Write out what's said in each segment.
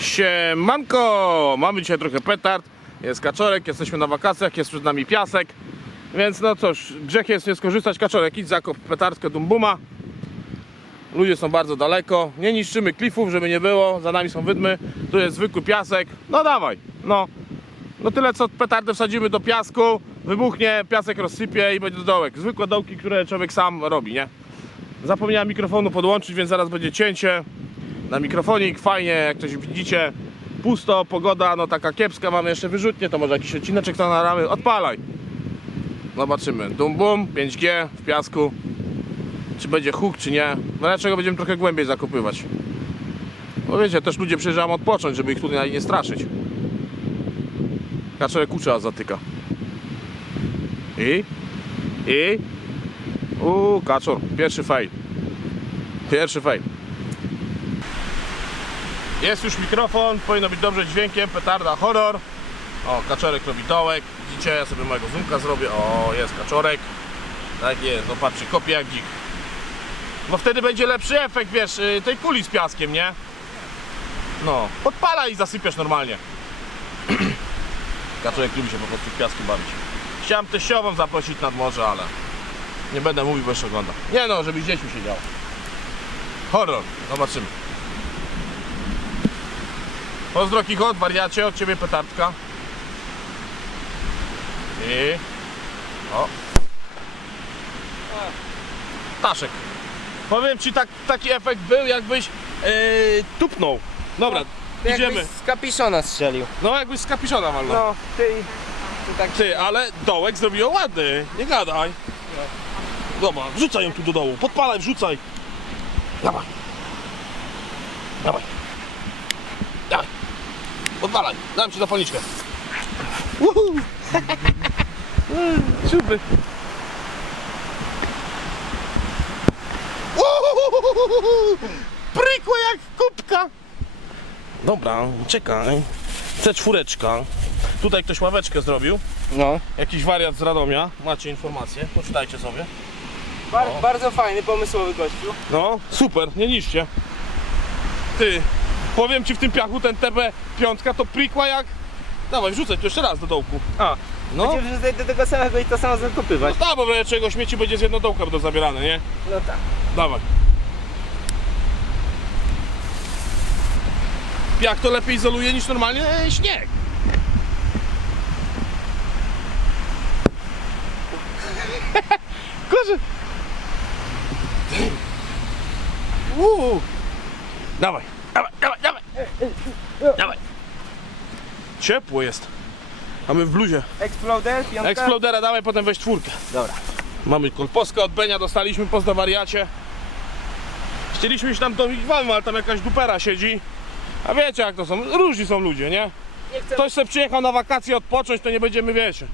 Siemanko! Mamy dzisiaj trochę petard, jest kaczorek, jesteśmy na wakacjach, jest przed nami piasek. Więc no cóż, grzech jest nie skorzystać. Kaczorek, idź zakop petardkę Dumbuma. Ludzie są bardzo daleko. Nie niszczymy klifów, żeby nie było. Za nami są wydmy. Tu jest zwykły piasek. No dawaj, no. No tyle co petardę wsadzimy do piasku, wybuchnie, piasek rozsypie i będzie dołek. Zwykłe dołki, które człowiek sam robi, nie? Zapomniałem mikrofonu podłączyć, więc zaraz będzie cięcie na mikrofonik. Fajnie, jak coś widzicie. Pusto, pogoda, no taka kiepska. Mamy jeszcze wyrzutnie, to może jakiś odcineczek to naramy. Odpalaj. Zobaczymy. Dum bum, 5G w piasku. Czy będzie huk, czy nie. No dlaczego będziemy trochę głębiej zakopywać. Bo wiecie, też ludzie przyjeżdżają odpocząć, żeby ich tutaj nie straszyć. Kaczorek kucza zatyka. I? I? Uuu, kaczor. Pierwszy fail. Pierwszy fail. Jest już mikrofon, powinno być dobrze dźwiękiem, petarda horror. O, kaczorek robi dołek. Widzicie, ja sobie mojego zoomka zrobię. O, jest kaczorek. Tak jest, no patrzcie, kopie jak dzik. Bo wtedy będzie lepszy efekt, wiesz, y, tej kuli z piaskiem, nie? No, podpala i zasypiesz normalnie. Kaczorek lubi się po prostu w piasku bawić. Chciałem teściową zaprosić nad morze, ale nie będę mówił, bo jeszcze ogląda. Nie no, żeby z dziećmi się działo. Horror, zobaczymy. Pozdro Kichot, wariacie, od ciebie petardka. I... O. Taszek. Powiem ci, tak, taki efekt był, jakbyś yy, tupnął. Dobra, idziemy. Jakbyś z kapiszona strzelił. No jakbyś z kapiszona walnął. No, ty, ty tak... Ty, ale dołek zrobiło ładny, nie gadaj. Dobra, wrzucaj ją tu do dołu, podpalaj, wrzucaj. Dawaj. Dawaj. Podpalaj, dam ci zapalniczkę. Uhu. Uhuhuhuhuhu. Prykło jak kubka. Dobra, czekaj. C4. Tutaj ktoś ławeczkę zrobił. No. Jakiś wariat z Radomia. Macie informację, poczytajcie sobie. Bar bardzo fajny, pomysłowy gościu. No, super, nie niszcie. Ty, powiem ci w tym piachu ten TB5 to prikła jak... Dawaj, wrzucaj tu jeszcze raz do dołku. A, No, będziemy wrzucać do tego samego i to samo zakopywać. no bo w razie czego śmieci będzie z jednego dołka będą zabierane, nie? No tak. Dawaj. Piach to lepiej izoluje niż normalnie e, śnieg. Kurze. Uuu. Dawaj, dawaj. Dawaj. Ciepło jest. A my w bluzie. Exploder, piątka. Explodera dawaj, potem weź czwórkę. Dobra. Mamy kolposkę od Benia, dostaliśmy pozdro wariacie. Chcieliśmy się tam do Wigwamy, ale tam jakaś dupera siedzi. A wiecie jak to są, różni są ludzie, nie? Nie Ktoś sobie przyjechał na wakacje odpocząć, to nie będziemy, wiecie.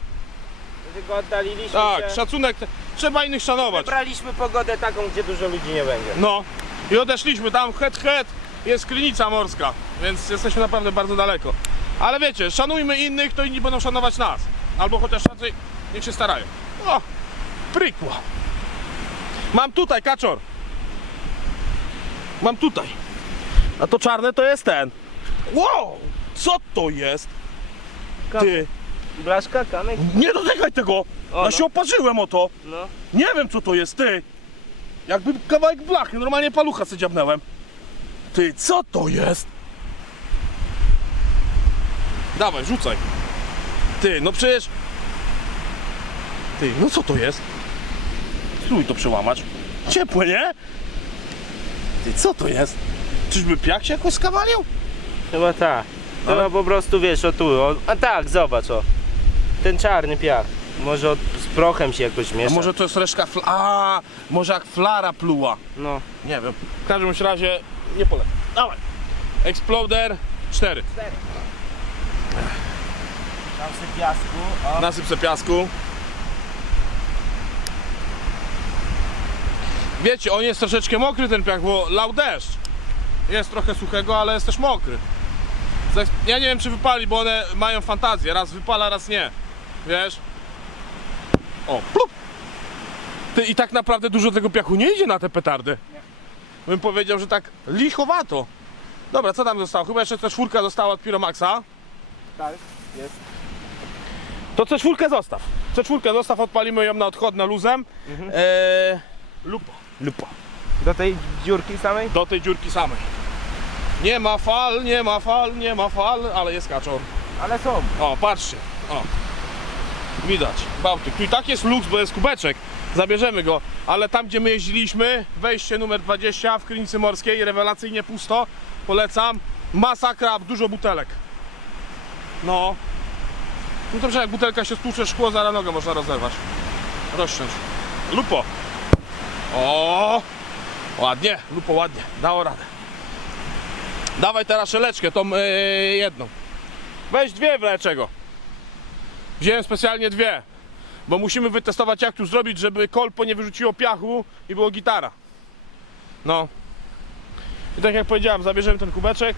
go oddaliliśmy Tak, się. szacunek, trzeba innych szanować. Braliśmy pogodę taką, gdzie dużo ludzi nie będzie. No i odeszliśmy tam, het het, jest klinica morska, więc jesteśmy naprawdę bardzo daleko. Ale wiecie, szanujmy innych, to inni będą szanować nas. Albo chociaż raczej niech się starają. O, prykła. Mam tutaj, kaczor. Mam tutaj. A to czarne to jest ten. Wow, co to jest? Ty, Blaszka, kamyk? nie dotykaj tego. O, Ja no. się oparzyłem o to. No. Nie wiem co to jest, ty. Jakby kawałek blachy, normalnie palucha sobie dziabnęłem. Ty, co to jest? Dawaj, rzucaj. Ty, no przecież... Ty, no co to jest? Spróbuj to przełamać. Ciepłe, nie? Ty, co to jest? Czyżby piach się jakoś skawalił? Chyba tak. Chyba Ale... po prostu wiesz, o tu. O... A tak, zobacz, o. Ten czarny piach. Może od... z prochem się jakoś miesza. A może to jest reszka fl... A, może jak flara pluła. No. Nie wiem. W każdym razie nie polecam. Dawaj. Exploder 4. 4. Nasyp piasku. O. Nasypce piasku. Wiecie, on jest troszeczkę mokry ten piach, bo lał deszcz. Jest trochę suchego, ale jest też mokry. Ja nie wiem czy wypali, bo one mają fantazję. Raz wypala, raz nie. Wiesz? O, plup! Ty, I tak naprawdę dużo tego piachu nie idzie na te petardy. Bym powiedział, że tak lichowato. Dobra, co tam zostało? Chyba jeszcze ta czwórka została od Piromaxa. Tak, jest. To C4 zostaw. C4 zostaw, odpalimy ją na odchodne luzem. Eee, lupo. Lupo. Do tej dziurki samej? Do tej dziurki samej. Nie ma fal, nie ma fal, nie ma fal, ale jest kaczor. Ale są. O, patrzcie. O. Widać. Bałtyk. Tu i tak jest luks, bo jest kubeczek. Zabierzemy go. Ale tam, gdzie my jeździliśmy, wejście numer 20 w Krynicy Morskiej, rewelacyjnie pusto. Polecam. Masakra, dużo butelek. No. No dobrze, jak butelka się stłucze, szkło za nogę można rozerwać. Rozciąć. Lupo. O! Ładnie, lupo ładnie. Dało radę. Dawaj teraz szeleczkę, tą yy, jedną. Weź dwie wleczego. Wziąłem specjalnie dwie. Bo musimy wytestować jak tu zrobić, żeby kolpo nie wyrzuciło piachu i było gitara. No. I tak jak powiedziałem, zabierzemy ten kubeczek.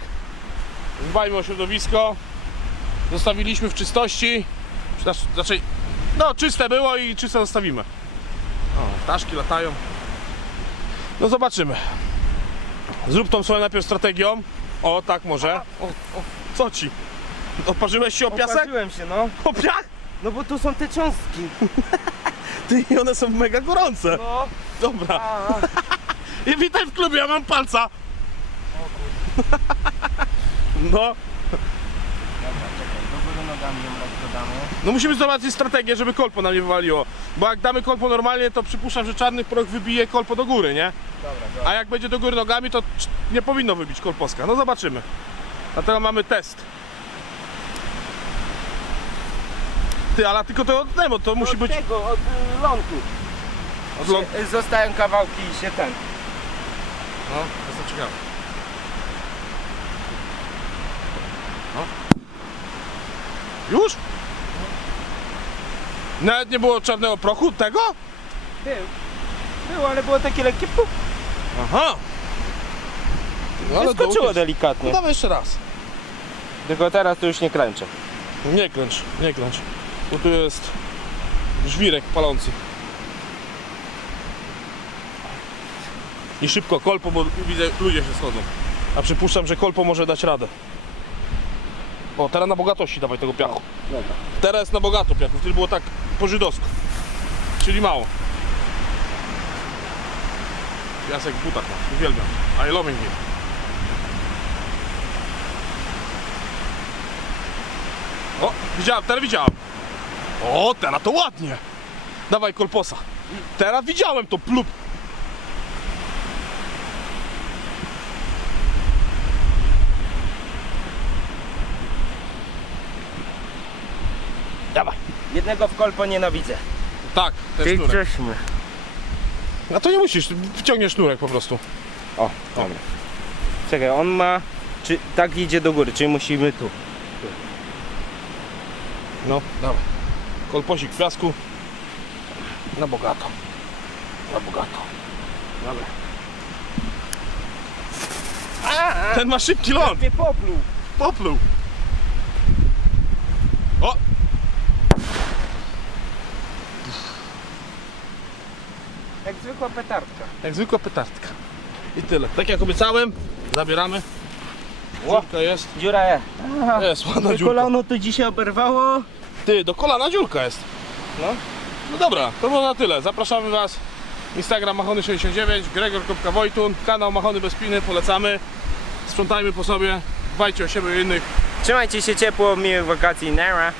Dbajmy o środowisko. Zostawiliśmy w czystości. Znaczy- Znaczy, no czyste było i czyste zostawimy. O, ptaszki latają. No zobaczymy. Zrób tą swoją najpierw strategią. O, tak może. O, o, co ci? Oparzyłeś się o piasek? Oparzyłem się, no. O piach? No bo tu są te cząstki. Ty, i one są mega gorące. No. Dobra. A, a. I witaj w klubie, ja mam palca. No, Dobra, czekaj. Do góry nogami ją rozkładamy. no musimy zobaczyć strategię, żeby kolpo nam nie wywaliło. Bo jak damy kolpo normalnie, to przypuszczam, że czarny proch wybije kolpo do góry, nie? Dobra, dobra. A jak będzie do góry nogami, to nie powinno wybić kolposka. No zobaczymy. A teraz mamy test. Ty, ale tylko to od demo, to musi od być tego, od y, lądu. od ląd... Y, Zostają kawałki i się ten. No, jestem ciekawy. No. Już? Nawet nie było czarnego prochu tego? Był. Był, ale było takie lekkie puk. Aha. No, ale Wyskoczyło delikatnie. No dawaj jeszcze raz. Tylko teraz to już nie kręczę. Nie kręć, nie kręć. Bo tu jest żwirek palący. I szybko kolpo, bo widzę ludzie się schodzą. A przypuszczam, że kolpo może dać radę. O, teraz na bogatości dawaj tego piachu. Dobra. Teraz na bogato piachu, wtedy było tak po żydowsku. Czyli mało. Piasek w butach ma, uwielbiam. I love him. O, widziałem, teraz widziałem. O, teraz to ładnie. Dawaj kolposa. Teraz widziałem to plup. Dawaj. Jednego w kolpo nienawidzę. Tak, ten Czyli sznurek. cośmy. A to nie musisz, wciągniesz sznurek po prostu. O, dobra. Czekaj, on ma... Czy tak idzie do góry, czyli musimy tu. No, dawaj. Kolposik w piasku. Na bogato. Na bogato. Dawaj. Ten ma szybki ląd. Nie popluł. Popluł. Zwykła petardka. Jak zwykła petardka. I tyle. Tak jak obiecałem, zabieramy. Dziurka jest. Dziura jest. Jest, ładna dziurka. Kolano to dzisiaj oberwało. Ty, do kolana dziurka jest. No. No dobra, to było na tyle. Zapraszamy Was. Instagram Machony69, Gregor.Wojtun, kanał Machony bez piny, polecamy. Sprzątajmy po sobie, dbajcie o siebie i innych. Trzymajcie się ciepło, miłych wakacji, nara.